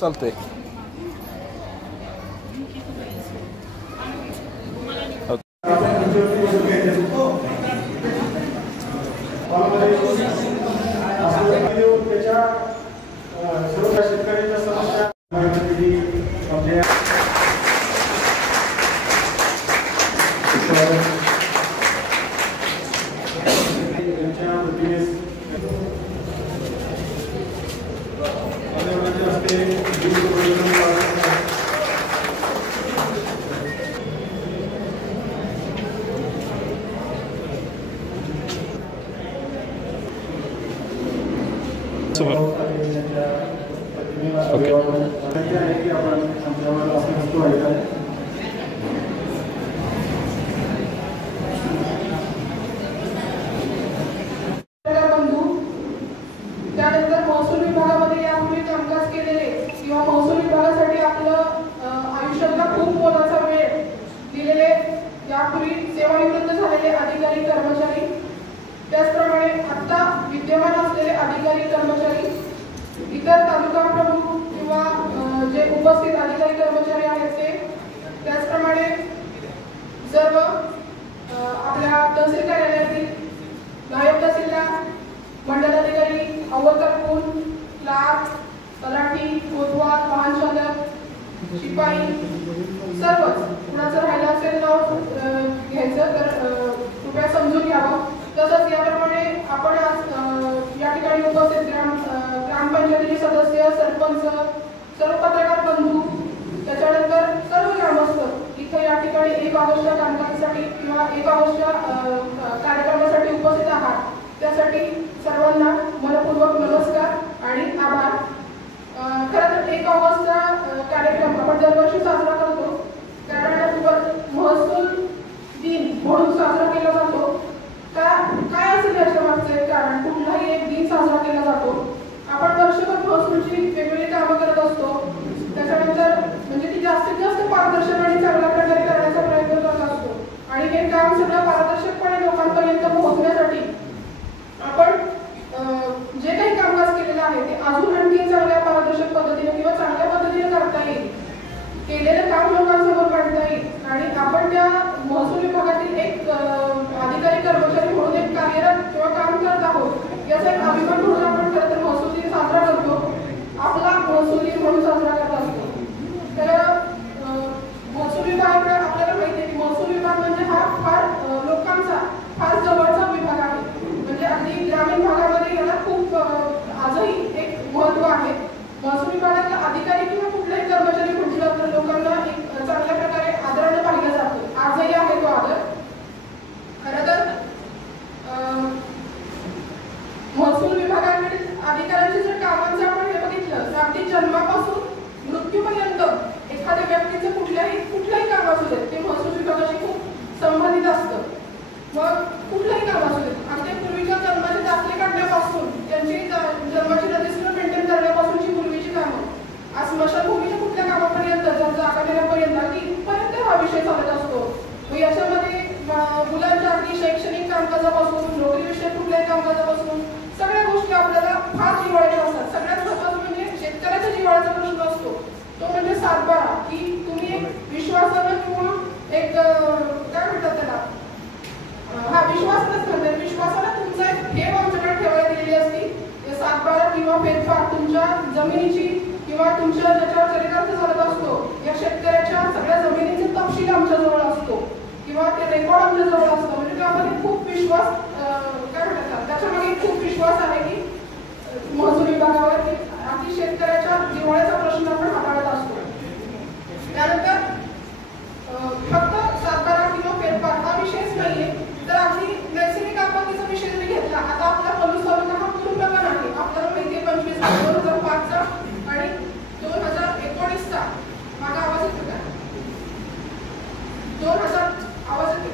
चालतंय. त्यानंतर महसूल विभागामध्ये यापूर्वी कामकाज केलेले किंवा महसूल विभागासाठी आपलं आयुष्यातला खूप मोलाचा वेळ दिलेले यापूर्वी सेवानिवृत्त झालेले अधिकारी कर्मचारी, त्याचप्रमाणे आता विद्यमान असलेले अधिकारी कर्मचारी, इतर तालुका प्रमुख किंवा जे उपस्थित अधिकारी कर्मचारी आहेत ते, त्याचप्रमाणे सर्व आपल्या तहसील कार्यालयातील नायब तहसीलदार, मंडलाधिकारी, अव्वल क्लार्क, तलाठी, कोतवाल, वाहन चालक, शिपाई, सर्वच. कुणाचं राहिलं असेल नाव घ्यायचं तर कृपया समजून घ्यावं. तसंच याप्रमाणे आपण आज या ठिकाणी उपस्थित ग्रामपंचायतीचे सदस्य, सरपंच, सर्व पत्रकार बंधू, त्याच्यानंतर सर्व ग्रामस्थ इथे या ठिकाणी 1 ऑगस्टच्या कामकाजासाठी किंवा 1 ऑगस्टच्या कार्यक्रमासाठी उपस्थित आहात. त्यासाठी सर्वांना मनपूर्वक नमस्कार आणि आभार. खरं तर 1 ऑगस्टचा कार्यक्रम आपण दरवर्षी साजरा करतो, कारण महसूल दिन म्हणून साजरा केला जातो. काय असेल याच्या मागचे कारण? कुठलाही एक दिन साजरा केला जातो. आपण वर्षभर महसूलची वेगवेगळी कामं करत असतो, त्याच्यानंतर म्हणजे ती जास्तीत जास्त पारदर्शक आणि चांगल्या प्रकारे करण्याचा प्रयत्न करत असतो. आणि हे काम सगळं पारदर्शकपणे लोकांपर्यंत पोहोचण्यासाठी आपण जे काही कामकाज केलेलं आहे ते अजून आणखी चांगल्या पारदर्शक पद्धतीने किंवा चांगल्या पद्धतीने करता येईल, केलेलं काम लोकांसमोर काढता येईल. आणि आपण त्या महसूल विभागातील एक अधिकारी कर्मचारी म्हणून एक कार्यरत किंवा काम करत आहोत याचा एक अभिमान म्हणून आपण खरं तर महसूल दिन साजरा करतो. आपला महसूल दिन म्हणून साजरा करत असतो. तर महसूल विभागाकडे आपल्याला माहिती आहे की महसूल विभाग म्हणजे हा फार लोकांचा फार जवळचा विभाग आहे. म्हणजे अगदी ग्रामीण भागामध्ये याला खूप आजही एक महत्त्व आहे. महसूल विभागातला अधिकारी किंवा कुठलाही कर्मचारी म्हटलं तर लोकांना एक चांगल्या प्रकारे आदराने पाहिलं जातं. आजही आहे तो आदर. खरं तर महसूल विभागाकडील अधिकाऱ्यांच्या जर कामांचं आपण हे बघितलं तर अगदी जन्मापासून मृत्यूपर्यंत एखाद्या व्यक्तीचं कुठलंही काम असू दे ते महसूल विभागाशी खूप संबंधित असतं. मग कुठलंही काम असू दे, अगदी पूर्वीच्या जन्माचे दाखले काढण्यापासून त्यांची जन्माची रजिस्टर मेंटेन करण्यापासूनची पूर्वीची कामं, आज स्मशानभूमीच्या कुठल्या कामापर्यंत, ज्यांचा आकारण्यापर्यंत अगदी इथपर्यंत हा विषय चालत असतो. मग याच्यामध्ये मुलांच्या अगदी शैक्षणिक कामकाजापासून, नोकरीविषयक कुठल्याही कामकाजापासून सगळ्या गोष्टी आपल्याला फार जिव्हाळ्याच्या असतात. सगळ्यात महत्त्वाचं म्हणजे शेतकऱ्याच्या जिव्हाळ्याचा प्रश्न असतो तो म्हणजे सातबारा, की तुम्ही एक विश्वासानं किंवा एक काय म्हणतात त्याला, हा विश्वासानंच म्हणतात, विश्वासानं तुमचा एक ठेव आमच्याकडे ठेवायला दिलेली असती. सातबारा किंवा फेरफार तुमच्या जमिनीची किंवा तुमच्या ज्याच्यावर चरितार्थ चालत असतो या शेतकऱ्याच्या सगळ्या जमिनीचे तपशील आमच्याजवळ असतो किंवा ते रेकॉर्ड आमच्याजवळ असतं. म्हणजे त्यामध्ये खूप विश्वास काय म्हणतात, त्याच्यामध्ये खूप विश्वास आहे की महसूल विभागावर अगदी शेतकऱ्याच्या जिव्हाळ्याचा प्रश्न आपण हाताळत असतो. त्यानंतर फक्त सातबारा किंवा फेरफार हा विषयच नाहीये, तर अगदी नैसर्गिक आपत्तीचा विषय जरी घेतला, आता आपला पलूस तालुका हा पूर प्रकार आहे. आपल्याला माहिती आहे 2005चा आणि 2019चा. माझा आवाज येतो का? 2000 आवाज येतो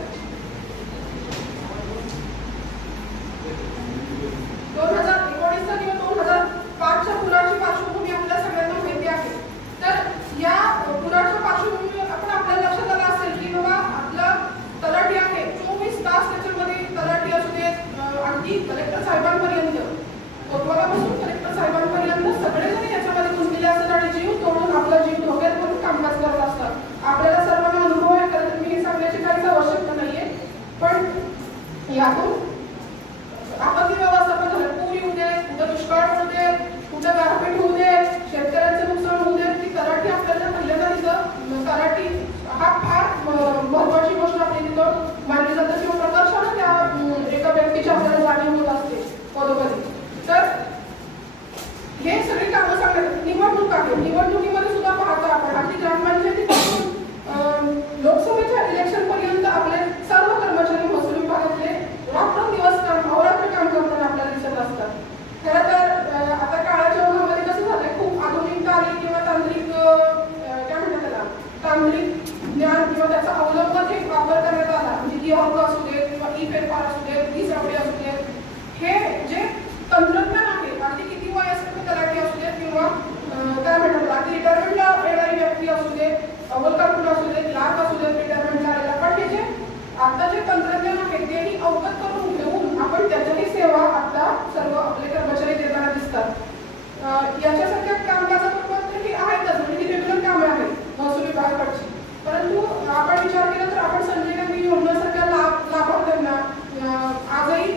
2019चा किंवा 2005च्या पुराची पार्श्वभूमी आपल्या सगळ्यांना माहिती आहे. तर निवडणूक आहे, निवडणुकीमध्ये सुद्धा पाहतो आपण अगदी ग्रामपंचायतीपासून लोकसभेच्या इलेक्शन पर्यंत आपले सर्व कर्मचारी महसूल विभागातले रात्रंदिवस अहोरात्र काम करताना आपल्याला दिसत असतात. खरं तर आता काळाच्या ओघामध्ये कसं झालंय, खूप आधुनिकता आली किंवा तांत्रिक काय म्हणतात त्याला, तांत्रिक ज्ञान किंवा त्याचा अवलंबन वापर करण्यात आला. म्हणजे ई-हक्क असू दे किंवा ई-फेरफार असू दे, ई-सावडी असू दे, हे जे तंत्रज्ञान आहे, अगदी किती वयस्कर तलाठी असू दे किंवा काय म्हणतात अगदी रिटायरमेंटला येणारी व्यक्ती असू दे, अव्वल कारकून असू दे, क्लार्क असू दे रिटायरमेंटला आलेला, पण हे जे आता जे तंत्रज्ञान आहे तेही अवगत करून घेऊन आपण त्याच्याही सेवा आता सर्व आपले कर्मचारी देताना दिसतात. याच्यासारख्या कामकाजाबरोबर ही आहेतच, म्हणजे ही रेग्युलर कामे आहेत महसूल विभागाकडची. परंतु आपण विचार केला तर आपण संजय गांधी योजनेसारख्या लाभार्थ्यांना आजही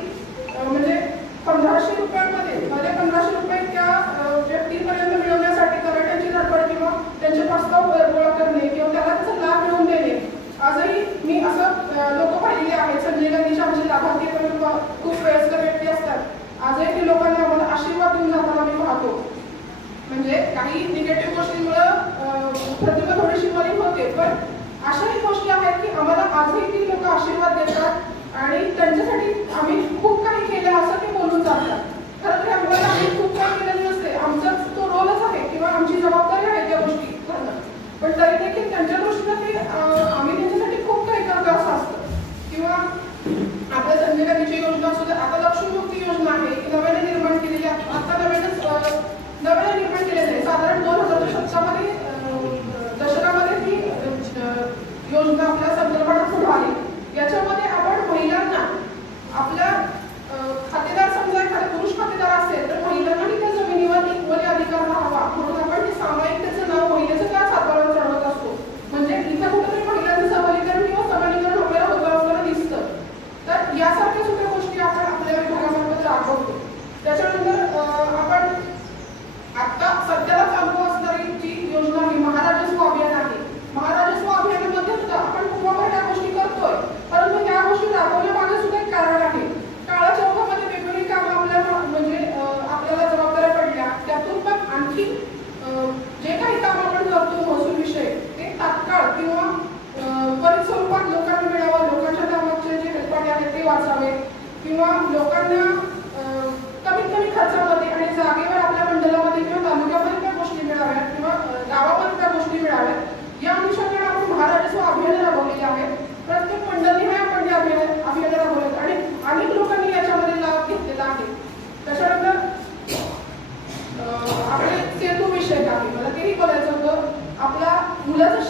म्हणजे 1500 रुपयांमध्ये 1500 रुपये त्या व्यक्तीपर्यंत मिळवण्यासाठी तलाठ्यांची धडपड किंवा त्यांचे प्रस्ताव गोळा करणे किंवा त्याला त्याचा लाभ मिळवून देणे, आजही मी असं लोक पाहिलेले आहेत. संजय गांधीच्या आमचे लाभार्थी खूप वयस्कर व्यक्ती असतात, आजही ते लोकांना आम्हाला आशीर्वाद देऊन जाताना मी पाहतो. म्हणजे काही निगेटिव्ह गोष्टींमुळे प्रतिभा थोडीशी मलिन होते, पण अशाही गोष्टी आहेत की आम्हाला आजही ती लोक आशीर्वाद देतात आणि त्यांच्यासाठी आम्ही खूप काही केलं असं ते बोलून जातात. खरं तर आम्हाला आम्ही खूप काही केलेलं नसते, आमचा तो रोलच आहे किंवा आमची जबाबदारी आहे त्या गोष्टी करणं, पण तरी देखील त्यांच्या दृष्टीनं ते आम्ही त्यांच्यासाठी खूप काही करतो असं असतं. किंवा आपल्या संजय गांधीची योजना असू दे, आता लक्ष्मीमुक्ती योजना आहे की नव्याने निर्माण केलेली, आता नव्याने निर्माण केलेली आहे. साधारण 2000च्या दशकामध्ये ही योजना आपल्या संदर्भात पुढे आली. याच्यामध्ये आपण महिलांना आपल्या खातेदार समजा एखादा पुरुष खातेदार असेल तर महिलांनाही त्या जमिनीवर इक्वली अधिकार राहावा म्हणून आपण हे सामायिक त्याचं नाव महिलेचं का सातबारावर चढवत असतो. म्हणजे इथं कुठेतरी महिलांचं सबलीकरण किंवा सबलीकरण आपल्याला होतं आपल्याला दिसतं. तर यासारख्या सुद्धा गोष्टी आपण आपल्या विभागामार्फत राबवतो. त्याच्यानंतर आपण आता सध्याला चालू असणारी जी योजना आहे महाराजस्व अभियान आहे. महाराजस्व अभियानामध्ये सुद्धा आपण खूप ह्या गोष्टी करतोय, परंतु ह्या गोष्टी राबवण्यामागे सुद्धा एक कारण आहे. काळाच्या ओघामध्ये वेगवेगळी कामं आपल्याला म्हणजे आपल्याला जबाबदाऱ्या पडल्या, त्यातून पण आणखी जे काही काम आपण करतो महसूल विषय ते तात्काळ किंवा त्वरित स्वरूपात लोकांना मिळावं, लोकांच्या कामाचे जे हेलपाटे आहेत ते वाचावे किंवा लोकांना कमीत कमी खर्चामध्ये आणि जागेवर आपल्या मंडळामध्ये किंवा तालुक्यामध्ये त्या गोष्टी मिळाव्यात किंवा गावामध्ये त्या गोष्टी मिळाव्यात, या अनुषंगाने आपण महाराजस्व अभियान राबवलेले आहेत. प्रत्येक मंडळीने आपण ते अभियान राबवले आणि अनेक लोकांनी याच्यामध्ये लाभ घेतलेला आहे. त्याच्यानंतर आपले सेतू विषय आहे, मला तेही बोलायचं होतं. आपल्या मुलाचं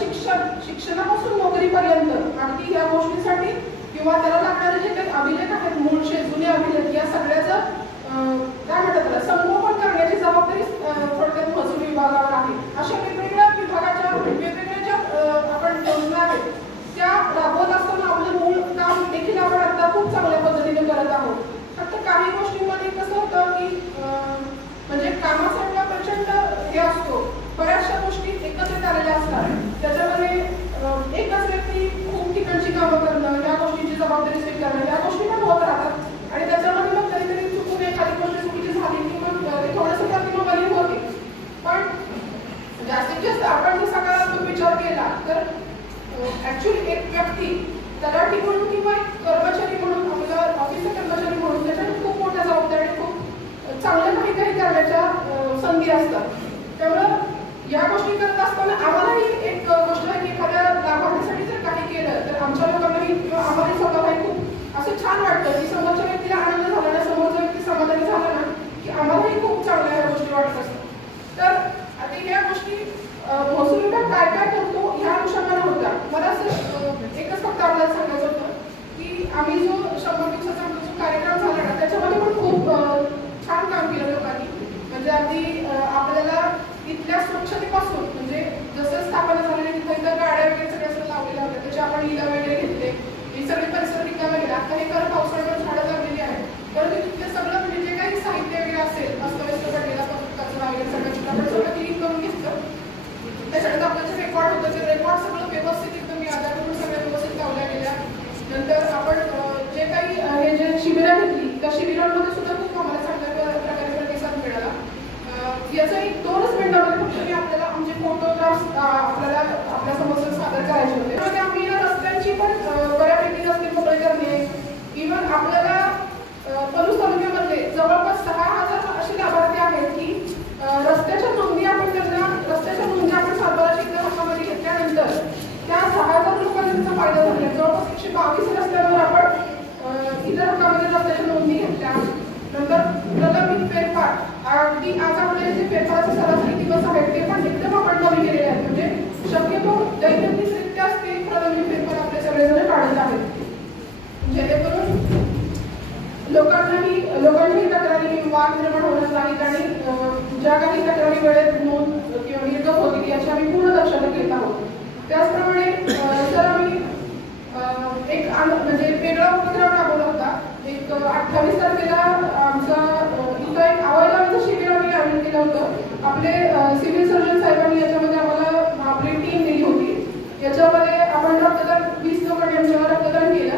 शिक्षणापासून नोकरीपर्यंत अगदी या गोष्टीसाठी किंवा त्याला लागणारे जे काही अभिलेख आहेत, मूळचे जुने अभिलेख, या सगळ्याचं काय म्हणतात त्याला संगोपन करण्याची जबाबदारी थोडक्यात महसूल विभागावर आहे. अशा वेगवेगळ्या विभागाच्या वेगवेगळ्या ज्या आपण योजना आहेत त्या राबवत असताना आपलं मूळ काम देखील आपण आता खूप चांगल्या पद्धतीने करत आहोत. फक्त काही गोष्टींमध्ये कसं होतं की म्हणजे कामाचा एवढा प्रचंड हे असतो, बऱ्याचशा गोष्टी एकत्रित आलेल्या असतात. त्याच्यामध्ये एकच व्यक्ती खूप ठिकाणची कामं करणं, या गोष्टींची जबाबदारी स्वीकारणं, या गोष्टी पण होत राहतात आणि त्याच्यामध्ये मग कधीतरी चुकून एखादी गोष्ट चुकीची झाली की मग ते थोडंसं प्रतिमा मलिन होते. पण जास्तीत जास्त आपण जर सकारात्मक विचार केला तर ऍक्च्युअली एक व्यक्ती तलाठी म्हणून किंवा कर्मचारी म्हणून आपला ऑफिसचा कर्मचारी म्हणून त्याच्यात खूप मोठ्या जबाबदारी, खूप चांगल्या काही करण्याच्या संधी असतात. त्यामुळं या गोष्टी करत असताना आम्हालाही एक गोष्ट आहे की एखाद्या लाभार्थीसाठी जर काही केलं तर आमच्या लोकांनाही किंवा आम्हालाही स्वतःलाही खूप असं छान वाटतं की समोरच्या व्यक्तीला आनंद झाला ना, समोरच्या व्यक्ती समाधानी झाला ना की आम्हालाही खूप चांगल्या ह्या गोष्टी वाटत असतात. तर आता या गोष्टी महसूल विभाग काय काय करतो ह्या अनुषंगाने होत्या. मला असं एकच फक्त आपल्याला सांगायचं होतं की आम्ही जो 100 दिवसाचा जो कार्यक्रम झाला ना त्याच्यामध्ये पण खूप छान काम केलं लोकांनी. म्हणजे अगदी आपल्याला इथल्या स्वच्छतेपासून म्हणजे जसं स्थापना झालेली तिथं इथं गाड्या वगैरे सगळ्या असं लावलेल्या होत्या, त्याचे आपण लिलाव वगैरे घेतले, हे सगळे परिसर रिकामे गेले. आता हे कर पावसाळ्यावर झाडं लागलेली आहेत, परंतु तिथले सगळं म्हणजे जे काही साहित्य वगैरे असेल अस्ताव्यस्त पडलेला कचरा वगैरे सगळं आपण सगळं क्लीन करून घेतलं. त्याच्यानंतर आपलं जे रेकॉर्ड होतं ते रेकॉर्ड सगळं व्यवस्थित एकदम याद्या करून सगळ्या व्यवस्थित लावल्या गेल्या. नंतर आपण जे काही हे जे शिबिरं घेतली त्या शिबिरांमध्ये सुद्धा खूप आम्हाला चांगल्या प्रकारे प्रतिसाद मिळाला. याचा एक 2 मिनिटामध्ये फक्त मी अगदी आज आपले जे पेपराचे सरासरी दिवस आहेत ते पण एकदम आपण कमी केलेले आहेत. म्हणजे शक्यतो दैनंदिनरित्याच ते प्रलंबित पेपर आपले सगळेजण काढत आहेत, जेणेकरून लोकांनी तक्रारी वाद निर्माण होणार नाहीत आणि ज्या काही तक्रारी वेळेत नोंद किंवा निर्गत होतील याची आम्ही पूर्ण दक्षता घेत आहोत. त्याचप्रमाणे सर आम्ही एक म्हणजे वेगळा उपक्रम राबवला होता. एक 28 तारखेला आमचा इथं एक अवयवाचं शिबिर आम्ही आयोजित केलं होतं. आपले सिव्हिल सर्जन साहेबांनी याच्यामध्ये आम्हाला आपली टीम दिली होती. याच्यामध्ये आपण रक्तदान 20 लोकांनी आमच्यावर रक्तदान केलं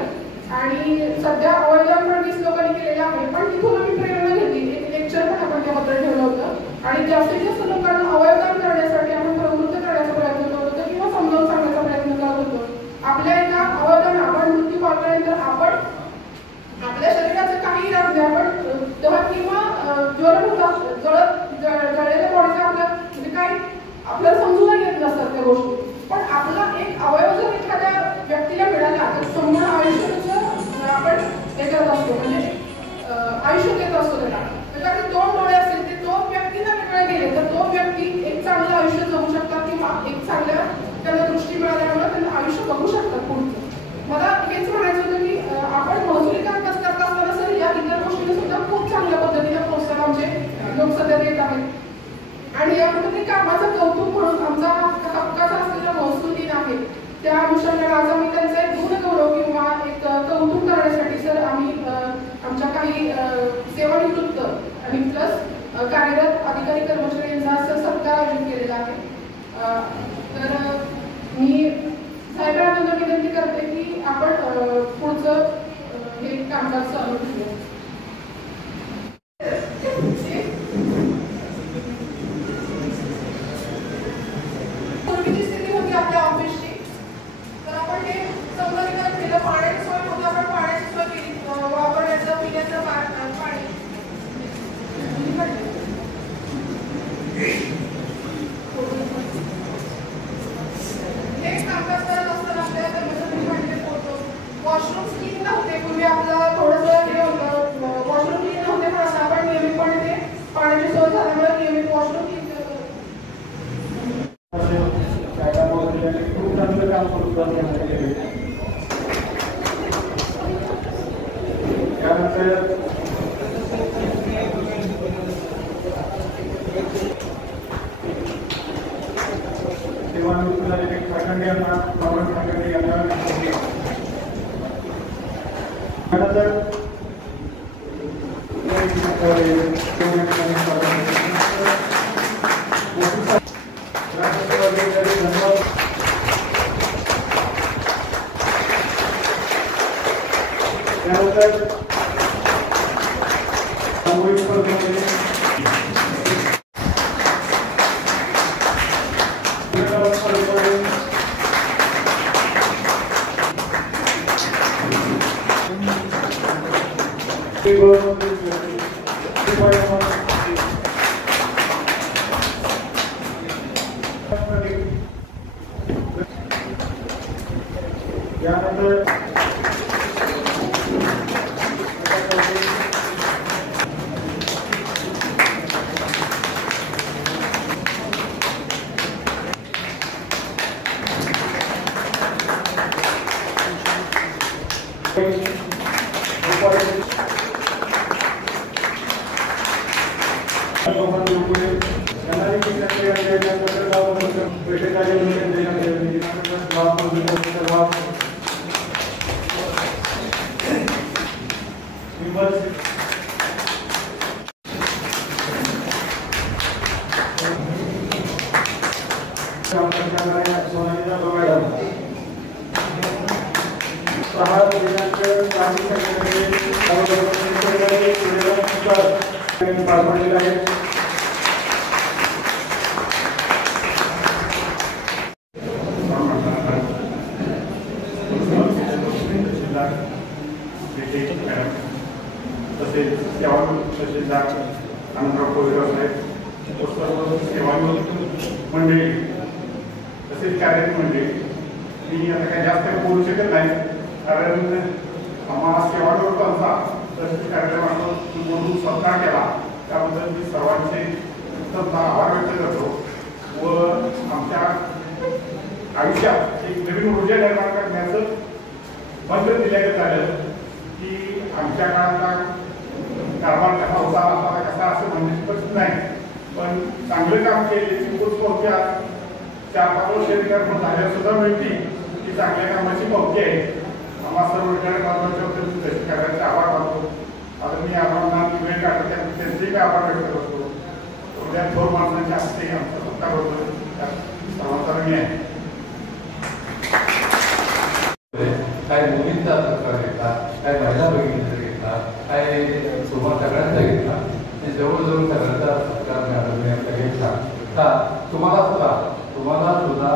आणि सध्या अवयदान पण 20 लोकांनी केलेलं आहे. पण तिथून आम्ही प्रेरणा घेतली, एक लेक्चर पण आपण त्याबद्दल ठेवलं होतं आणि जास्तीत जास्त लोकांना अवयदान करण्यासाठी आपण प्रवृत्त करण्याचा प्रयत्न करत होतो किंवा समजावून सांगण्याचा प्रयत्न करत होतो. आपल्या एका अवयदान आपण मृत्यू पावल्यानंतर आपण आपल्या शरीराचं काही राहत नाही, आपण दहन किंवा जळलेल्या बॉडीचा आपल्या म्हणजे काही आपल्याला समजून येत नसतात त्या गोष्टी. पण आपला एक अवयव जर एखाद्या व्यक्तीला मिळाला तर संपूर्ण आयुष्याचं आपण हे करत असतो, म्हणजे आयुष्य देत असतो त्याला. त्याच्याकडे 2 डोळे असतील ते 2 व्यक्तीला वेगळे गेले तर तो व्यक्ती एक चांगलं आयुष्य जगू शकतात किंवा एक चांगल्या त्याला दृष्टी मिळाल्यामुळे त्यांना आयुष्य बघू शकतात पुढचं. मला हेच म्हणायचं होतं की आपण महसुली कामकाज करत असताना सर या इतर गोष्टीने सुद्धा खूप चांगल्या पद्धतीने प्रोत्साहन आमचे लोक सध्या देत आहेत. आणि या कुठेतरी कामाचं कौतुक म्हणून आमचा हक्काचा असलेला महसूल दिन आहे, त्या अनुषंगाने आज आम्ही त्यांचा एक गुणगौरव किंवा एक कौतुक करण्यासाठी सर आम्ही आमच्या काही सेवानिवृत्त आणि प्लस कार्यरत अधिकारी कर्मचारी यांचा सत्कार आयोजित केलेला आहे. तर मी साहेबांना विनंती करते की आपण पुढचं हे कामकाज चालू ठेवूया. पूर्वीची स्थिती होती आपल्या ऑफिसची, तर आपण हे संवर्धन केलं. पाण्याची सोय होती, आपण पाण्याची सोय केली, वापरण्याचं पिण्याचं पाणी हे कामकाज करत असताना आपल्याला कर्मचारी भांडे फोडतो. वॉशरूम क्लीन नव्हते पूर्वी, आपलं थोडंसं हे होतं वॉशरूम क्लीन नव्हते, पण आता आपण नियमितपणे ते पाण्याची सोय झाल्यामुळे नियमित वॉशरूम क्लीन करतो. खूप चांगलं काम करून त्यानंतर सेवानिवृत्त झालेले प्रखंड यांना गौरव ठाकरे यांना त्यानंतर सामूहिक स्पर्धेमध्ये यानंतर मंडळी तसेच कार्यरत मंडळी मी आता काही जास्त बोलू शकत नाही, कारण आम्हाला सेवानिवृत्तांचा तसेच कार्यक्रम बोलून सत्कार केला त्याबद्दल मी सर्वांचे उत्तम आभार व्यक्त करतो व आमच्या आयुष्यात एक नवीन ऊर्जा निर्माण करण्याचं मंत्र दिल्याचं झालं की आमच्या काळातला कारभार कसा होता आता कसा असं म्हणण्याची परिस्थिती नाही, पण चांगलं काम केले चिंबूच पावत्या 4-5 वर्ष रिटायरमेंट झाल्यावर सुद्धा मिळते की चांगल्या कामाची पावती आहे. आम्हा सर्व रिटायर बांधवांच्या करायचे आभार मानतो. आता मी आम्हाला वेळ काढतो त्यांचेही आभार व्यक्त करतो. उद्या थोर माणसांच्या हस्ते आमचा सत्कार होतो सर्वांचा मी आहे. काय मुलींचा सत्कार घेतला, काय महिला भगिनींचा घेतला, काय तुम्हाला सगळ्यांचा घेतला, हे जवळजवळ सगळ्यांचा सत्कार मिळाला घेतला. का तुम्हाला सुद्धा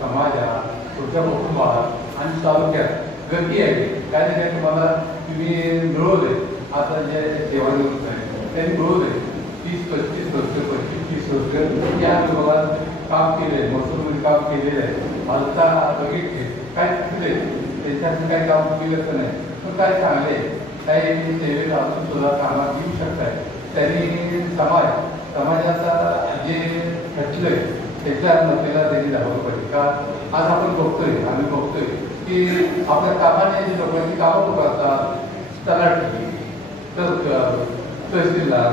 समाजात तुमच्या कुटुंबात आणि तालुक्यात गती आहे. काय नाही काय तुम्हाला तुम्ही मिळवले. आता जे सेवानिवृत्त आहे त्यांनी मिळवले 30-35 वर्ष 25-30 वर्ष या विभागात काम केले आहे, महसूलमध्ये काम केलेलं आहे. आता बघितले काय चुकले त्याच्यात काही काम केलं नाही, पण काय चांगले काही सेवेत अजून सुद्धा कामात येऊ शकतात. त्यांनी समाजाचा जे घटलंय त्याच्या नोकरीला त्यांनी धावलं पाहिजे. का आज आम्ही बघतोय की आपल्या कामाने जे लोकांची कामं करतात, तलाठी, तहसीलदार,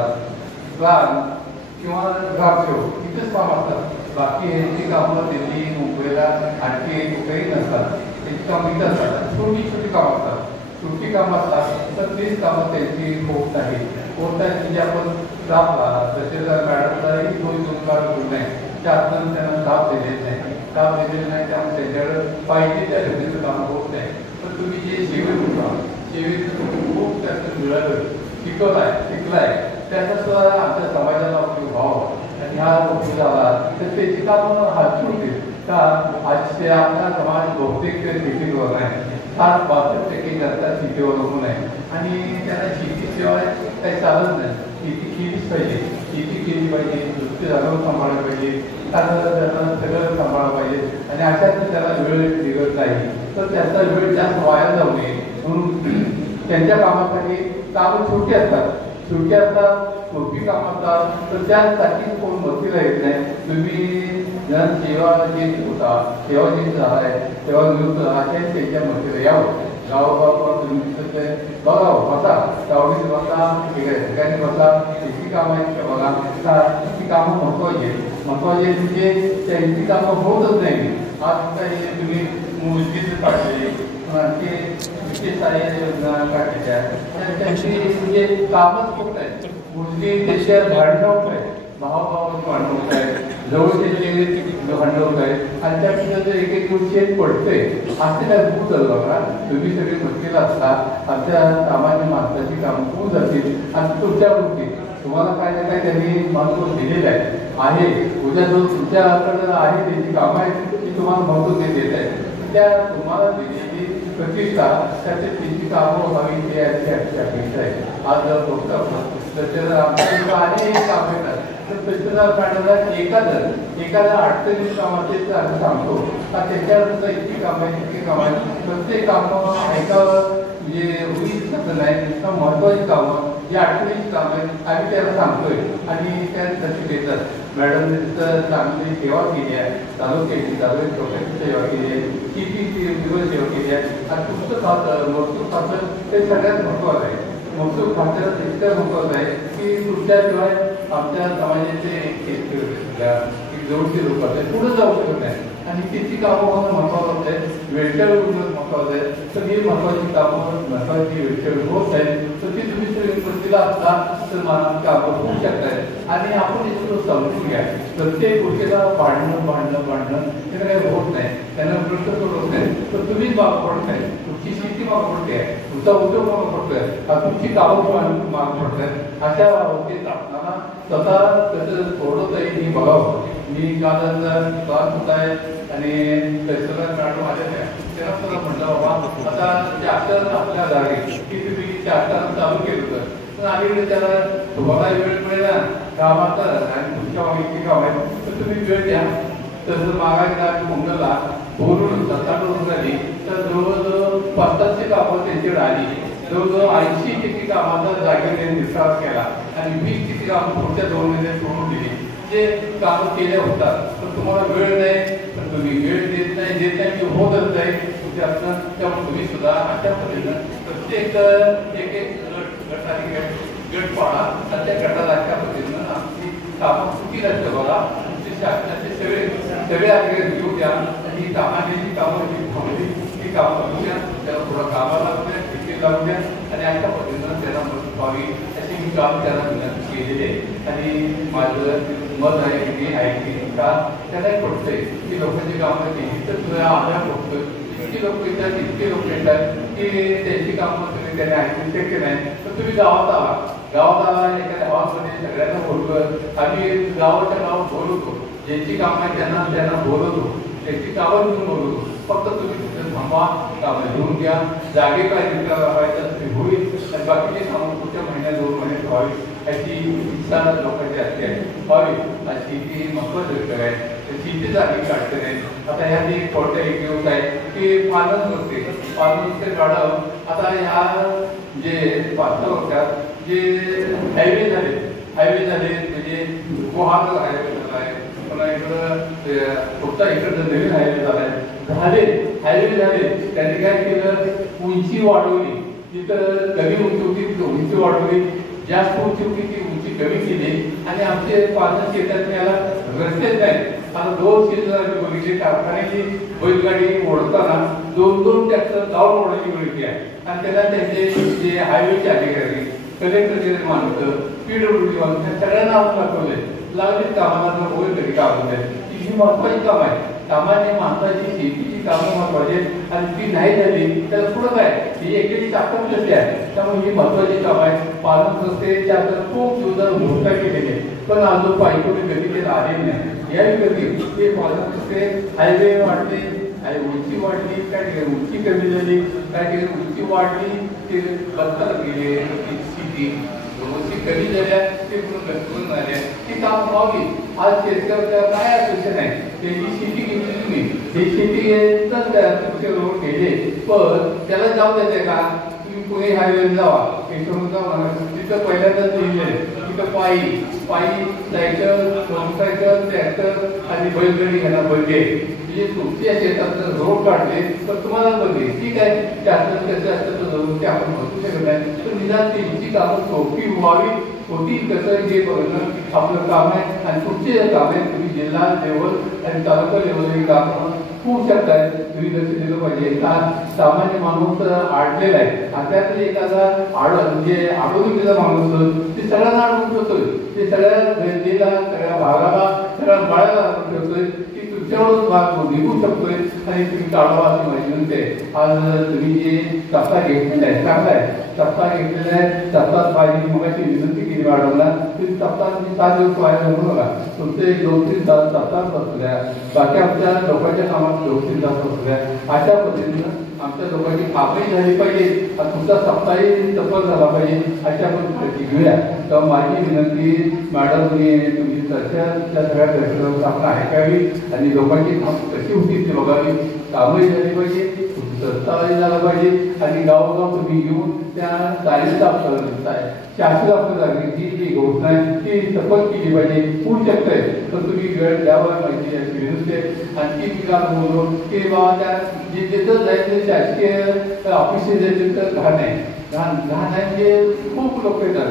ग्राम किंवा ग्रामसेवक इथेच काम असतात. बाकी ह्यांची कामं दिल्ली मुंबईला आणखी कुठेही नसतात. त्यांची कामं इथं असतात. छोटी कामं असतात. छोटी कामं असतात तर तीच कामं त्यांची होत नाही. होत आहे म्हणजे आपण स्टाफला तहसीलदार मॅडमलाही दोन काळ होत नाही. त्यातून त्यांना स्टाफ दिलेले नाही. स्टाफ दिलेले नाही त्यामुळे त्यांच्याकडे पाहिजे त्या गतीचं काम होत नाही. तर तुम्ही जे सेवेत होता खूप त्याचं मिळालं शिकलाय त्याचा सुद्धा आमच्या समाजाला उपयोग व्हावा आणि हा उपयोग झाला तर त्याची कामं हातची होतील. का आजचे आपला समाज बहुतेक शेतीवर आहे. 60-62% जनता शेतीवर अवलंबून आहे आणि त्यांना शेतीशिवाय काही चालत नाही. शेती केलीच पाहिजे. शेती केली पाहिजे, नुसते जागेवर सांभाळलं पाहिजे, त्यांना सगळं सांभाळलं पाहिजे आणि अशाच त्याला वेळ निघत नाही. तर त्याचा वेळ जास्त वाया जाऊ नये म्हणून त्यांच्या कामासाठी कामं छोटी असतात, सोपी कामं असतात. तर त्यासाठी कोण मदतीला येत नाही. तुम्ही सेवा जे होता सेवा जे झाला आहे तेव्हा निवृत्त अशा त्यांच्या मदतीला यावं. गावोगाव तुम्ही बघावं, बसा गावडीत बसा, ठिकाणी बसा, किती कामं आहेत बघा. ती कामं महत्वाची म्हणजे त्यांची कामं होतच नाही. आज काही तुम्ही मुलगीचं काढले ते विशेष सहाय्य योजना काढायच्या त्यांची म्हणजे कामच होत आहे. मुलगी त्याच्यावर भांडण होत आहे, भावाभावात भांडण होत आहे, जवळचे भांडण होत आहे आणि त्यापेक्षा जर एक गोष्टी पडतंय असं काय होऊ चालू बघा. तुम्ही सगळे मदतीला असता आमच्या सामान्य माणसाची कामं होऊन जातील आणि तुमच्या गोष्टी तुम्हाला काय ना काय त्यांनी महत्व दिलेलं आहे. उद्या जो तुमच्याकडं आहे त्यांची कामं आहेत ती तुम्हाला महत्व देत आहे. त्या तुम्हाला दिलेली प्रतिष्ठा त्याची त्यांची कामं व्हावी ते अपेक्षा आहे. आज जर बघतो तर आमच्या अनेक कामं येतात तर तहसीलदार मॅडमला एखाद्या अडचणीत कामाचे आम्ही सांगतो का त्याच्यावर सुद्धा इतकी कामं आहेत इतकी कामं आहेत. प्रत्येक कामं ऐकावं म्हणजे होईल असं नाही. महत्त्वाची कामं जी अडचणीची कामं आहेत आम्ही त्याला सांगतोय आणि त्या तशी देतात. मॅडमने तिथं चांगली सेवा केली आहे, तालुक्याची सेवा केली आहे, किती दिवस सेवा केली आहे आणि पुस्तक महसूल खातं ते सगळ्यात महत्त्वाचं आहे. महसूल खात्याला इतकं महत्त्वाचं आहे की तुमच्याशिवाय आमच्या समाजाचे जवळचे लोक असतात पुढे जाऊ शकत नाही आणि तिची कामं होणं महत्त्वाचं आहे. वेळच्या वेळेवर महत्त्वाचं आहे. तर ही महत्त्वाची कामं महत्त्वाची वेळच्या वेळ होत आहेत तर ती तुम्ही प्रतिला असता तर मला कामं होऊ शकतात. आणि आपण इथं समजून घ्या प्रत्येक गोष्टीला भांडणं हे काही होत नाही. त्यांना प्रश्न सोडत नाही तर तुम्हीच माग पडत नाही. तुमची शेती माग पडते आहे, तुमचा उद्योग माग पडतोय, तुमची कामं माग पडत आहेत. अशा बाबतीत आपल्याला स्वतः कसं सोडवता येईल हे बघावं. मी काल क्लास होत आहे आणि तहसीलदार मॅडम आले नाही त्यांना सुद्धा म्हटलं बाबा आता ट्रॅक्टर आपल्या जागी की तुम्ही ट्रॅक्टर चालू केलं तर अलीकडे त्याला तुम्हाला वेळ मिळेल ना कामाचा आणि तुमच्या माहिती काम आहे तर तुम्ही वेळ द्या. तसं मागायला कुंडला बोलून 7-8 वर्ष झाली तर जवळजवळ 5-700 कामं त्यांच्याकडे आली जवळजवळ 80% कामाचा जागेने विस्तार केला आणि 20% कामं पुढच्या 2 महिन्यात सोडून दिली. जे कामं केले होतात पण तुम्हाला वेळ नाही, पण तुम्ही वेळ देत नाही की होतच नाही त्यामुळे तुम्ही सुद्धा अशा पद्धतीनं प्रत्येक एक गट पाडा आणि त्या गटाला अशा पद्धतीनं आमची कामं चुकी लागतं बघा. शासनाचे सगळे अधिकारी घेऊ द्या आणि ही कामाची जी कामं जी थांबली ती कामं करू द्या, त्याला थोडं कामाला लागू द्या, खिडकी लागू द्या आणि अशा पद्धतीनं त्यांना मदत व्हावी अशी मी काम त्यांना विनंती केलेली आहे. आणि माझं मत आहे की मी ऐकली का त्यालाही पडतंय की लोकांची कामं केली तर तुला आम्हाला पडतोय. इतकी लोक येतात इतके लोक येतात की त्यांची कामं तुम्ही त्यांनी ऐकली शक्य नाही. तर तुम्ही गावात आला एखाद्या हॉलमध्ये सगळ्यांना बोलतो. आम्ही गावाच्या गावात बोलवतो, ज्यांची कामं आहे त्यांना बोलवतो, त्यांची कामं घेऊन बोलवतो. फक्त तुम्ही तिथं थांबा, कामं घेऊन घ्या, जागे काय व्हायचं तुम्ही होईल आणि बाकीची कामं पुढच्या महिन्यात 2 महिन्यात व्हावी अशी इच्छा लोकांची असते व्हावी अशी ती महत्वाची गोष्ट आहे. शेती जागी काढते नाही. आता ह्या जे कोणत्या एक दिवस आहे की पालन काढावं. आता ह्या जे 5 वर्षात जे हायवे झाले म्हणजे गुहागर हायवे झाला आहे, पुन्हा इकडं फक्त इकडं नवीन हायवे झाले त्यांनी काय केलं, उंची वाढवली. जिथं कमी उंची होती तिथं उंची वाढवली, जास्त उंची होती ती उंची कमी केली आणि आमचे पालन शेतात याला रस्तेच नाही. आता 2 सीझन बघितले कारखान्याची बैलगाडी ओढताना 2 ट्रॅक्टर जाऊन ओढायची वेळ आहे आणि त्याला त्यांचे जे हायवेचे अधिकारी कलेक्टरचे माणसं PWD माणसं सगळ्यांना आपण दाखवले लागले कामाला होईल तरी काम होत आहे. ही महत्वाची काम आहे. कामाची महत्वाची शेतीची कामं महत्वाची आणि ती नाही झाली तर पुढं काय ही एकेरी ताकद रस्ते आहे. त्यामुळे ही महत्वाची काम आहे. पालन रस्त्याच्या खूप योजना घोषणा केलेली आहे पण अजून पायपोटी गती ते आलेली नाही. याही गती ते पालन रस्ते हायवे वाढले, उंची वाढली, काय ठिकाणी उंची कमी झाली, काय ठिकाणी उंची वाढली ते बदलत गेले. उंची कमी झाल्या ते पूर्ण घसरून झाल्या. ती काम व्हावी. आज शेतकऱ्याला काय अपेक्षा नाही, त्यांची शेती घेतली तुम्ही, ही शेती तुमचे रोड गेले पण त्याला जाऊ द्यायचे का. तुम्ही पुणे हायवे जावा, तिथं पहिल्यांदाच लिहिलंय तिथं पायी सायकल, मोटरसायकल, ट्रॅक्टर आणि बैलगाडी घ्यायला बंदी आहे. म्हणजे तुमच्या शेतात रोड काढले तर तुम्हाला बंदी. ठीक आहे, शासन कसं असतं तर ते आपण बघू शकत नाही पण निदान त्यांची कामं सोपी व्हावी होती कसं हे बघणं आपलं काम आहे. आणि तुमचे काम आहे तुम्ही जिल्हा लेवल आणि तालुका लेवल काम होऊ शकताय. तुम्ही लक्ष दिलं पाहिजे. का सामान्य माणूस अडलेला आहे आणि त्यात एखादा म्हणजे आडून गेला माणूस ते सगळ्यांना अडवून ठेवतोय, ते सगळ्या गल्लीला, सगळ्या भागाला, सगळ्या बाळाला अडवून ठेवतोय की तुमच्यावरच भाग निघू शकतोय आणि तुम्ही काढवा अशी माझी विनंती आहे. आज तुम्ही जे सप्ताह घेतलेला आहे चांगला आहे. सप्ताह घेतलेला आहे. सप्ताह माझी मगाशी विनंती केली मॅडमला तुम्ही सप्ताह 7 दिवस व्हायला म्हणू नका. तुमचे 2-3 तास सप्ताह बसू द्या. बाकी आमच्या लोकांच्या कामात 2-3 तास बसू द्या. अशा पद्धतीनं आमच्या लोकांची कामही झाली पाहिजे आणि तुमचा सप्ताहही सफल झाला पाहिजे अशा पद्धतीची घेऊया. तर माझी विनंती मॅडमने तुमची चर्चा सगळ्या दर्शनावर आपण ऐकावी आणि लोकांची कामं कशी होती ते बघावी. कामही झाली पाहिजे, संस्थाही झाला पाहिजे आणि गावोगाव तुम्ही येऊन त्या चाळीसचा आपल्याला शासन आपल्याला जी घोषणा आहे ती सफल केली पाहिजे. होऊ शकतंय तर तुम्ही वेळ द्यावा पाहिजे अशी विनंती आहे. आणखी मी काय बोललो की बाबा त्या जे जिथं जायचं शासकीय ऑफिसेस आहे तिथं घाण आहे म्हणजे खूप लोक येतात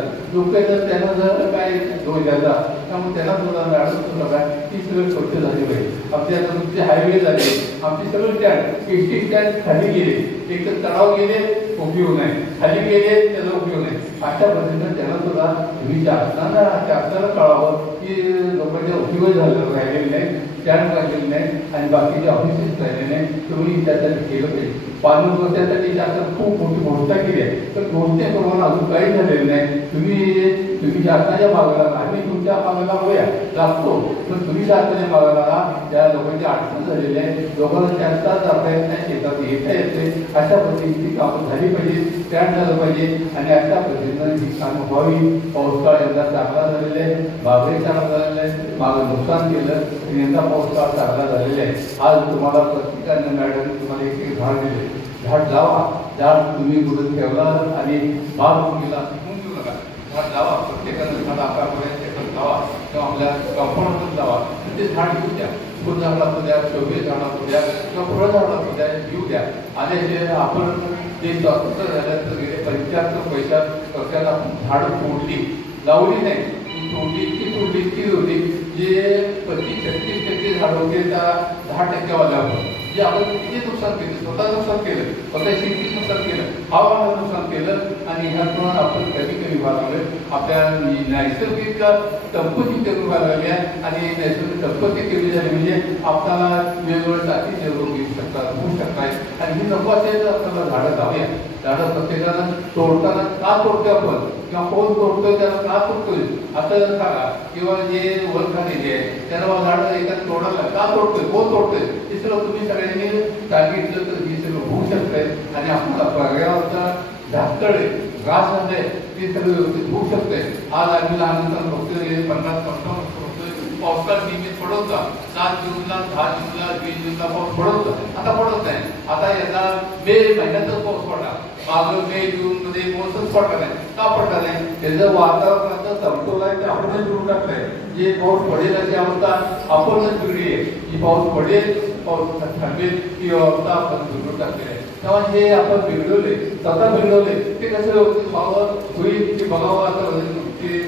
त्यांना जर काय दोष द्यायचा त्यामुळे त्यांना सुद्धा मॅडम बघा ती सगळं स्वच्छ झाली पाहिजे. आपले आता तुमचे हायवे झाले, आमचे सगळं स्टँड एसटी स्टँड खाली गेले, एक तर तणाव गेले उपयोग नाही, खाली गेले त्याचा उपयोग नाही. अशा पद्धतीनं त्यांना सुद्धा तुम्ही शासनाला कळावं की लोकांच्या उपयोग झालेला राहिलेले नाही, स्टँड राहिलेले नाही आणि बाकीचे ऑफिसेस राहिलेले नाही. तुम्ही त्यासाठी केलं पाहिजे. पालन रस्त्यासाठी शासन खूप मोठी घोषणा केली आहे तर घोषणेप्रमाणे अजून काही झालेलं नाही. तुम्ही शासनाच्या मागाला आम्ही तुमच्या मागाला होऊया लागतो पण तुम्ही शासनाच्या मागाला त्या लोकांची अडचण झालेली आहे. लोकांना शासनात जाता येत नाही, शेतात येता येते. अशा पद्धतीची कामं झाली पाहिजे, स्टँड झालं पाहिजे आणि अशा पद्धतीनं ही कामं व्हावी. पावसाळा यंदा चांगला झालेला आहे, बागही चांगला झालेला आहे. मागं नुकसान केलं यंदा पाऊस काळ चांगला झालेला आहे. आज तुम्हाला प्रत्येकाने मॅडम तुम्हाला एक झाड दिले, झाड लावा. झाड तुम्ही कुठं ठेवला आणि बाग गेला घेऊन घेऊ नका. झाड लावा, प्रत्येकानं झाड आकारापर्यंत लावा किंवा आपल्या कंपाऊंडमध्ये लावा. ते झाड घेऊ द्या. फुल झाड असू द्या, शोभे झाड असू द्या किंवा फळ झाड असू द्या, घेऊ द्या. आणि जे आपण जे स्वातंत्र्य झालं तर गेले 75 वर्षाला झाडं तोडली, लावली नाही, तोडली होती. जे 35-36% झाड होते त्या 10% वाल्यावर जे आपण किती नुकसान केलं, स्वतः नुकसान केलं, स्वतः शेतीचं नुकसान केलं, हवामानाचं नुकसान केलं आणि ह्यातून आपण कमी व्हायला लागलं. आपल्या नैसर्गिक संपत्ती कमी व्हायला लागल्या आणि नैसर्गिक संपत्ती कमी झाली म्हणजे आपल्याला वेगवेगळ्या जातीचे रोग येऊ शकतात, होऊ शकतात. आणि ही नको असेल तर आपल्याला झाडं लावूया. झाडं प्रत्येकानं तोडताना का तोडतोय आपण किंवा कोण तोडतोय त्याला का तोडतोय असं सांगा. किंवा जे वर खालेली आहे त्याला झाडं एखादं तोडायला का तोडतोय, कोण तोडतोय हे सगळं तुम्ही सगळ्यांनी सांगितलं तर हे सगळं होऊ शकतंय. आणि आपल्याला पर्यावरणाचा झाकळे घास आहे ते सगळं व्यवस्थित होऊ शकतंय. आज आम्ही लहानपण बघतोय 50-55 पावसाळ नियमित पडत होता. 7 जूनला, 10 जूनला, 20 जूनला पाऊस पडत होता. आता पडत नाही. आता यंदा मे महिन्यातच पाऊस पडला. मागं मे जून मध्ये पाऊसच पडला नाही. का पडला नाही? त्याचं वातावरणाचा समतोल आहे ते आपणच बिघडून टाकलंय. जे पाऊस पडेल अशी अवस्था आपणच बिघडली आहे. जी पाऊस पडेल, पाऊस थांबेल ही अवस्था आपण बिघडून टाकली आहे. तेव्हा जे आपण बिघडवले, स्वतः बिघडवले ते कसं व्यवस्थित व्हावं होईल की बघावं असं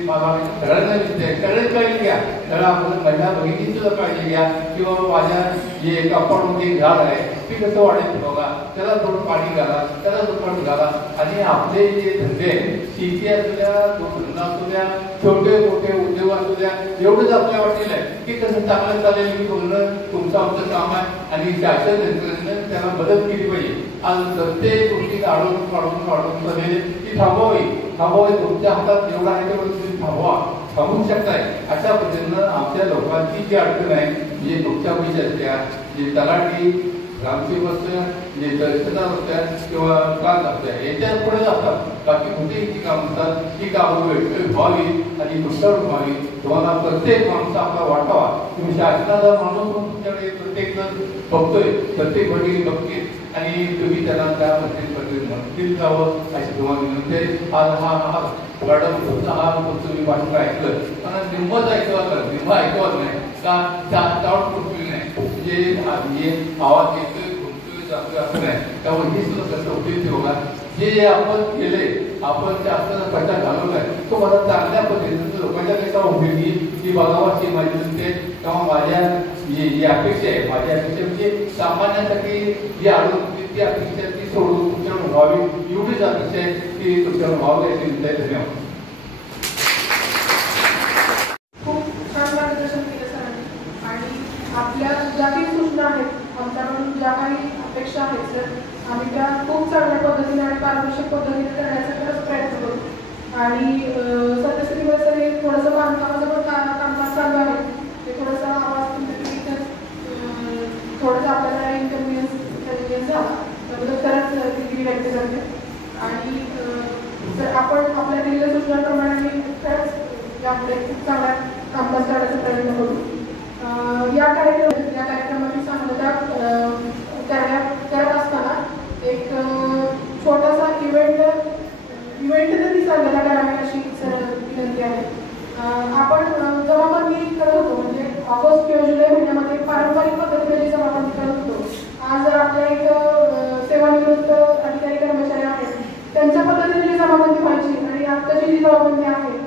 मला सगळ्यांना विचारते. सगळ्याच काळजी घ्या. सगळं आपण महिला भगिनीची सुद्धा काळजी घ्या. किंवा माझ्या जे एक कंपाऊंडमध्ये झाड आहे ते कसं वाढेल बघा, त्याला थोडं पाणी घाला, त्याला दुपाट घाला. आणि आपले जे धंदे शेती असू द्या, धंदा असू द्या, छोटे मोठे उद्योग असू द्या, एवढंच आपल्या वाटेल आहे की कसं चांगलं चालेल की बोलणं तुमचं आमचं काम आहे. आणि शासन यंत्रणेनं त्याला मदत केली पाहिजे. आज प्रत्येक गोष्टी वाढवून चाललेली ती थांबवावी. तुमच्या हातात जेवढा आहे तेवढं तुम्ही थांबवू शकताय. अशा पद्धतीनं आमच्या लोकांची जी अडचण आहे म्हणजे तुमच्या विषयाच्या जे तलाठी ग्रामसेवक असतात, जे तहसीलदार असतात किंवा काम असतात याच्या पुढे जातात. बाकी कुठेही काम असतात ही कामं वेळोवेळी व्हावी आणि नुकसान व्हावी. तुम्हाला प्रत्येक माणूस आपला वाटावा. तुम्ही शासनाचा माणूस तुमच्याकडे प्रत्येक जण बघतोय, प्रत्येक वडील बघतील आणि तुम्ही त्यांना त्या पद्धतीने जावं अशी तुम्हाला विनंती आहे. आज हा मॅडम तुमचा हा तुम्ही भाषण ऐकलं पण निम्मच ऐकवलं, निम्म ऐकवत नाही का त्यावर पृथ्वी नाही. जे आवाज येतोय घुमतोय जातोय असं नाही. त्यामुळे ही सुद्धा कसं उपयोग ठेवला. जे आपण केले, आपण शासनाचा पैसा घालवलाय तो मला चांगल्या पद्धतीने लोकांच्या कसा उपयोग येईल ती बघावं अशी माझी विनंती आहे. तेव्हा माझ्या जी अपेक्षा आहे, माझी अपेक्षा म्हणजे सामान्यासाठी जी आरोग्य ती अपेक्षा ती सोडून तुमच्याकडून व्हावी एवढीच अपेक्षा आहे की तुमच्याकडून व्हावी अशी विनंती आहे. धन्यवाद. खूप छान मार्गदर्शन केलं सरांनी. आणि आपल्या ज्या काही सूचना आहेत, आमच्याकडून ज्या काही अपेक्षा आहेत सर, आम्ही त्या खूप चांगल्या पद्धतीने आणि पारदर्शक पद्धतीने करण्याचा खरंच प्रयत्न करू. आणि सदस्यमध्ये सर हे थोडंसं बांधकामाचं पण कामकाज चालू आहे. ते थोडंसं आवाज थोडंसं आपल्याला इन्कन्व्हिनियन्स झाला त्याबद्दल खरंच दिली व्यक्त करते. आणि जर आपण आपल्या दिलेल्या सूचनाप्रमाणे खरंच यापुढे खूप चांगला कामकाज करण्याचा प्रयत्न करू. या कार्यक्रमाची सांगता करत असताना एक छोटासा इव्हेंट त्यांनी सांगायला करावी अशी विनंती आहे. आपण जमाबंदी करत होतो म्हणजे ऑगस्ट किंवा जुलै महिन्यामध्ये पारंपरिक पद्धतीने जी जमाबंदी करत होतो. आज जर आपल्या एक सेवानिवृत्त अधिकारी कर्मचारी आहेत त्यांच्या पद्धतीने जी जमाबंदी व्हायची आणि आत्ताची जी जमाबंदी आहे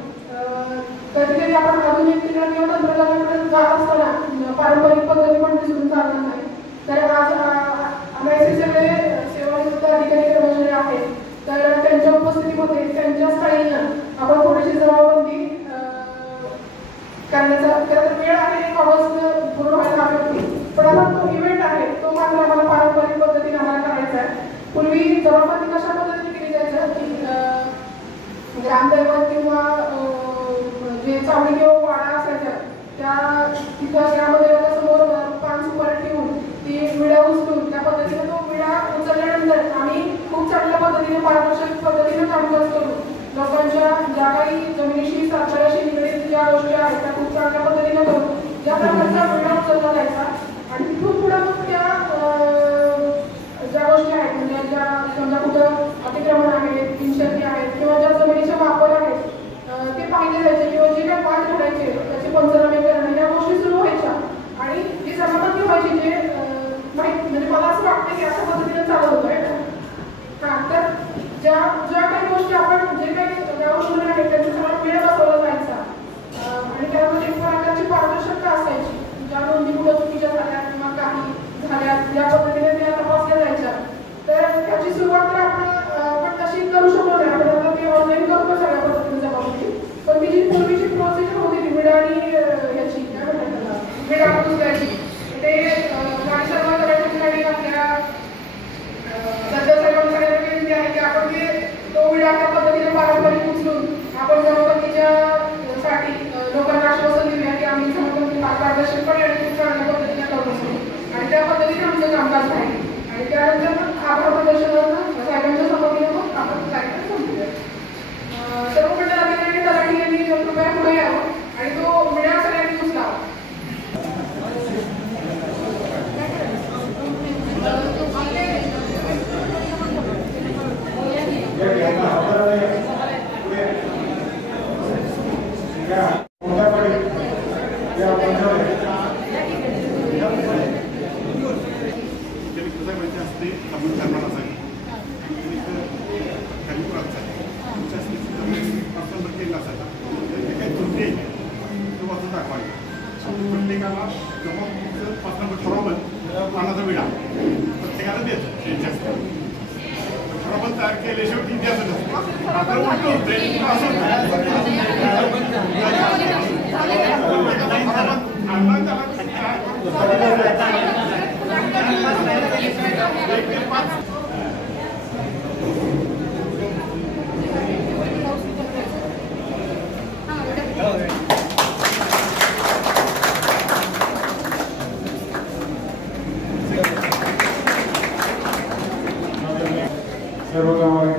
कधी कधी आपण आधुनिकतेकडे किंवा तंत्रज्ञानाकडे जात असताना पारंपरिक पद्धती पण विसरून चालणार नाही. तर आज आम्ही सगळे सेवानिवृत्त अधिकारी कर्मचारी आहेत तर त्यांच्या उपस्थितीमध्ये त्यांच्या स्टाईलनं आपण थोडीशी जमाबंदी करण्याचा खरं तर वेळ आहे. एक ऑगस्ट पूर्ण व्हायला हवी होती पण आता तो इव्हेंट आहे तो मात्र आम्हाला पारंपरिक पद्धतीने आम्हाला करायचा आहे. पूर्वी जमाबंदी कशा पद्धतीने केली जायचं की ग्रामदैवत किंवा जे चावडी किंवा वाडा असायच्या त्या तिथं ग्रामदैवतासमोर पान सुपारी ठेवून ती विडा उचलून त्या पद्धतीने तो विडा उचलल्यानंतर आम्ही खूप चांगल्या पद्धतीने पारदर्शक पद्धतीने कामकाज करू. लोकांच्या ज्या काही जमिनीशी सातबाऱ्याशी निगडीत ज्या गोष्टी आहेत त्या खूप चांगल्या पद्धतीने करू. या प्रकारचा वेळ उचलला जायचा आणि तिथून पुढे मग त्या ज्या गोष्टी आहेत म्हणजे ज्या समजा कुठं अतिक्रमण आहे, बिनशर्ती आहेत किंवा ज्या जमिनीचे वापर आहेत ते पाहिले जायचे किंवा जे काही वाद घडायचे त्याचे पंचनामे करणं या गोष्टी सुरू व्हायच्या आणि जी जमानत व्हायची जे माहिती म्हणजे मला असं वाटतं की अशा पद्धतीने चालत होतं का तर ज्या काही गोष्टी आपण जे काही गावशून्य आहेत त्यांचा सगळा वेळ बसवला जायचा आणि त्यामध्ये एक प्रकारची पारदर्शकता असायची ज्या नोंदी कुठं चुकीच्या झाल्या किंवा काही झाल्या या पद्धतीने त्या तपासल्या जायच्या तर त्याची सुरुवात तर आपण तशी करू शकतो नाही आपण आता ते ऑनलाईन करतो सगळ्या पद्धतीने जबाबदारी पण ती जी पूर्वीची प्रोसिजर होती ती मिडाणी ह्याची काय म्हणतात त्याला मिडा पुसल्याची ते माणसांना करायच्या ठिकाणी आपल्या सध्या साहेबांकडे विनंती आहे की आपण ते तो विडा त्या पद्धतीने पारंपरिक उचलून आपण जबाबदारीच्या साठी लोकांना आश्वासन दिले की आम्ही जबाबदारी पारदर्शकपणे आणि खूप चांगल्या पद्धतीने करत असतो आणि त्या पद्धतीने आमचं कामकाज आहे आणि त्यानंतर मग आभार प्रदर्शनानं साहेबांच्या संमतीने मग आपण कार्यक्रम संपवूया. सर्व मंडळ अधिकारी तलाठी यांनी कृपया पुढे यावं आणि तो विडा सगळ्यांनी उचलावा. प्रत्येकाला पानाचा विडा प्रत्येकाला द्यायचं ठराव तयार केल्याशिवाय ती द्यायचं नसतं आपण उलट होतंय सर्व गावामध्ये